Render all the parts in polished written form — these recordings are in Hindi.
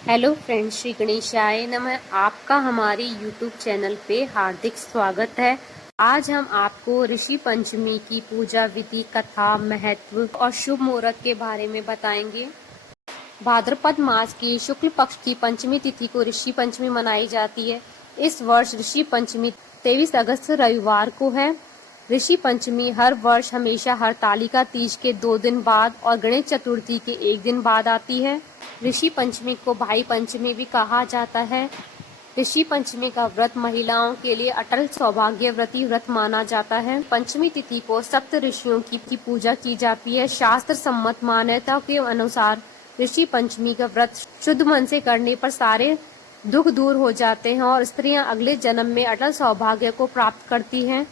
हेलो फ्रेंड्स, श्री गणेशाय नमः। आपका हमारे यूट्यूब चैनल पे हार्दिक स्वागत है। आज हम आपको ऋषि पंचमी की पूजा विधि, कथा, महत्व और शुभ मुहूर्त के बारे में बताएंगे। भाद्रपद मास की शुक्ल पक्ष की पंचमी तिथि को ऋषि पंचमी मनाई जाती है। इस वर्ष ऋषि पंचमी 23 अगस्त रविवार को है। ऋषि पंचमी हर वर्ष हमेशा हरतालिका तीज के 2 दिन बाद और गणेश चतुर्थी के 1 दिन बाद आती है। ऋषि पंचमी को भाई पंचमी भी कहा जाता है। ऋषि पंचमी का व्रत महिलाओं के लिए अटल सौभाग्यवती व्रत माना जाता है। पंचमी तिथि को सप्त ऋषियों की पूजा की जाती है। शास्त्र सम्मत मान्यता के अनुसार ऋषि पंचमी का व्रत शुद्ध मन से करने पर सारे दुख दूर हो जाते हैं और स्त्रियां अगले जन्म में अटल सौभाग्य को प्राप्त करती हैं।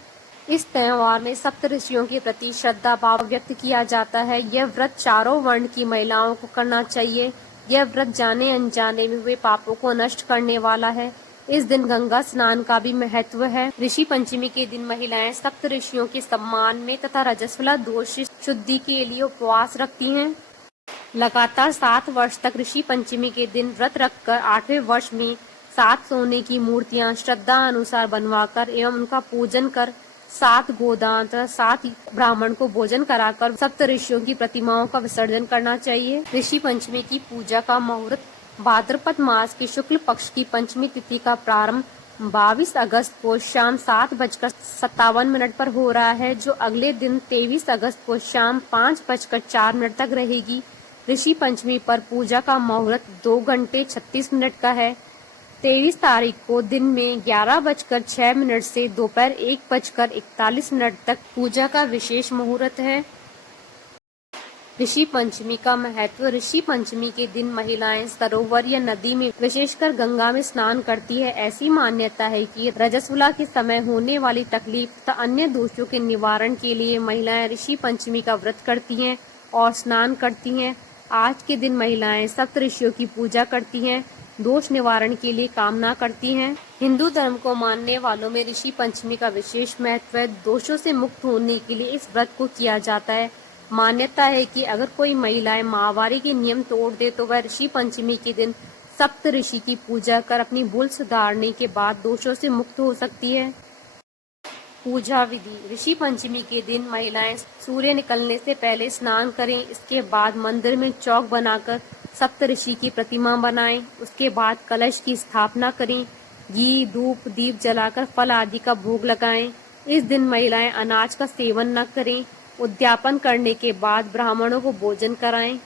इस त्योहार में सप्त ऋषियों के प्रति श्रद्धा भाव व्यक्त किया जाता है। यह व्रत चारों वर्ण की महिलाओं को करना चाहिए। यह व्रत जाने अनजाने में हुए पापों को नष्ट करने वाला है। इस दिन गंगा स्नान का भी महत्व है। ऋषि पंचमी के दिन महिलाएं सप्त ऋषियों के सम्मान में तथा रजस्वला दोष शुद्धि के लिए उपवास रखती हैं। लगातार 7 वर्ष तक ऋषि पंचमी के दिन व्रत रखकर 8वें वर्ष में 7 सोने की मूर्तियां श्रद्धा अनुसार बनवाकर एवं उनका पूजन कर 7 गोदान तथा 7 ब्राह्मण को भोजन कराकर सप्त ऋषियों की प्रतिमाओं का विसर्जन करना चाहिए। ऋषि पंचमी की पूजा का मुहूर्त भाद्रपद मास की शुक्ल पक्ष की पंचमी तिथि का प्रारंभ 22 अगस्त को शाम 7:57 पर हो रहा है, जो अगले दिन 23 अगस्त को शाम 5:04 तक रहेगी। ऋषि पंचमी पर पूजा का मुहूर्त 2 घंटे 36 मिनट का है। 23 तारीख को दिन में 11:06 से दोपहर 1:41 तक पूजा का विशेष मुहूर्त है। ऋषि पंचमी का महत्व। ऋषि पंचमी के दिन महिलाएं सरोवर या नदी में, विशेषकर गंगा में स्नान करती है। ऐसी मान्यता है कि रजस्वला के समय होने वाली तकलीफ तथा अन्य दोषों के निवारण के लिए महिलाएं ऋषि पंचमी का व्रत करती हैं और स्नान करती हैं। आज के दिन महिलाएं सप्त ऋषियों की पूजा करती हैं, दोष निवारण के लिए कामना करती हैं। हिंदू धर्म को मानने वालों में ऋषि पंचमी का विशेष महत्व है। दोषों से मुक्त होने के लिए इस व्रत को किया जाता है। मान्यता है कि अगर कोई महिलाएं माहवारी के नियम तोड़ दे तो वह ऋषि पंचमी के दिन सप्त ऋषि की पूजा कर अपनी भूल सुधारने के बाद दोषों से मुक्त हो सकती है। पूजा विधि। ऋषि पंचमी के दिन महिलाएं सूर्य निकलने से पहले स्नान करें। इसके बाद मंदिर में चौक बनाकर सप्त ऋषि की प्रतिमा बनाएं। उसके बाद कलश की स्थापना करें। घी, धूप, दीप जलाकर फल आदि का भोग लगाएं। इस दिन महिलाएं अनाज का सेवन न करें। उद्यापन करने के बाद ब्राह्मणों को भोजन कराएं।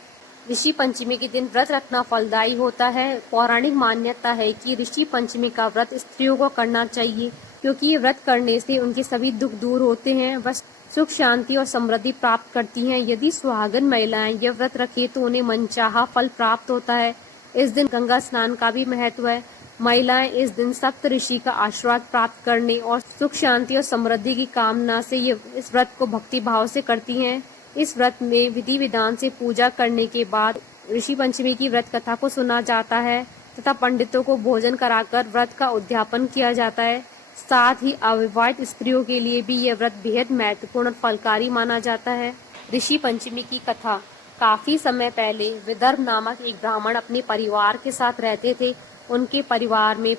ऋषि पंचमी के दिन व्रत रखना फलदायी होता है। पौराणिक मान्यता है कि ऋषि पंचमी का व्रत स्त्रियों को करना चाहिए, क्योंकि ये व्रत करने से उनके सभी दुख दूर होते हैं। वह सुख, शांति और समृद्धि प्राप्त करती हैं। यदि सुहागन महिलाएं यह व्रत रखें तो उन्हें मनचाहा फल प्राप्त होता है। इस दिन गंगा स्नान का भी महत्व है। महिलाएं इस दिन सप्त ऋषि का आशीर्वाद प्राप्त करने और सुख, शांति और समृद्धि की कामना से इस व्रत को भक्ति भाव से करती हैं। इस व्रत में विधि विधान से पूजा करने के बाद ऋषि पंचमी की व्रत कथा को सुना जाता है तथा पंडितों को भोजन कराकर व्रत का उद्यापन किया जाता है। साथ ही अविवाहित स्त्रियों के लिए भी यह व्रत बेहद महत्वपूर्ण और फलकारी माना जाता है। ऋषि पंचमी की कथा। काफी समय पहले विदर्भ नामक एक ब्राह्मण अपने परिवार के साथ रहते थे। उनके परिवार में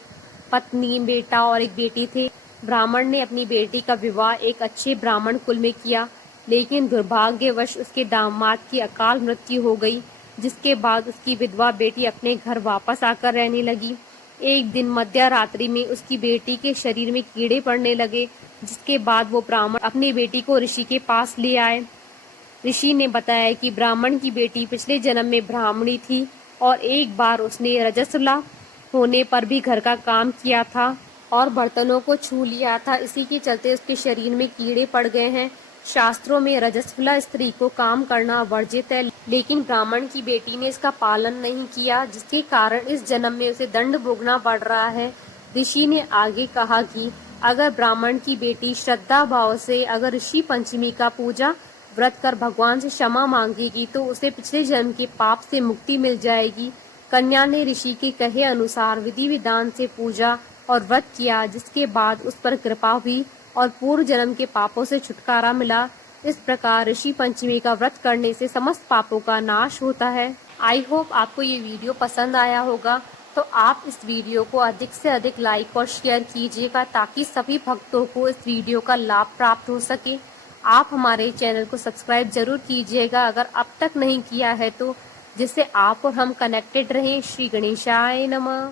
पत्नी, बेटा और एक बेटी थे। ब्राह्मण ने अपनी बेटी का विवाह एक अच्छे ब्राह्मण कुल में किया, लेकिन दुर्भाग्यवश उसके दामाद की अकाल मृत्यु हो गई, जिसके बाद उसकी विधवा बेटी अपने घर वापस आकर रहने लगी। एक दिन मध्य रात्रि में उसकी बेटी के शरीर में कीड़े पड़ने लगे, जिसके बाद वो ब्राह्मण अपनी बेटी को ऋषि के पास ले आए। ऋषि ने बताया कि ब्राह्मण की बेटी पिछले जन्म में ब्राह्मणी थी और एक बार उसने रजस्वला होने पर भी घर का काम किया था और बर्तनों को छू लिया था। इसी के चलते उसके शरीर में कीड़े पड़ गए हैं। शास्त्रों में रजस्वला स्त्री को काम करना वर्जित है, लेकिन ब्राह्मण की बेटी ने इसका पालन नहीं किया, जिसके कारण इस जन्म में उसे दंड भोगना पड़ रहा है। ऋषि ने आगे कहा कि अगर ब्राह्मण की बेटी श्रद्धा भाव से अगर ऋषि पंचमी का पूजा व्रत कर भगवान से क्षमा मांगेगी तो उसे पिछले जन्म के पाप से मुक्ति मिल जाएगी। कन्या ने ऋषि के कहे अनुसार विधि विधान से पूजा और व्रत किया, जिसके बाद उस पर कृपा हुई और पूर्व जन्म के पापों से छुटकारा मिला। इस प्रकार ऋषि पंचमी का व्रत करने से समस्त पापों का नाश होता है। आई होप आपको ये वीडियो पसंद आया होगा। तो आप इस वीडियो को अधिक से अधिक लाइक और शेयर कीजिएगा ताकि सभी भक्तों को इस वीडियो का लाभ प्राप्त हो सके। आप हमारे चैनल को सब्सक्राइब जरूर कीजिएगा अगर अब तक नहीं किया है तो, जिससे आप और हम कनेक्टेड रहें। श्री गणेशाय नमः।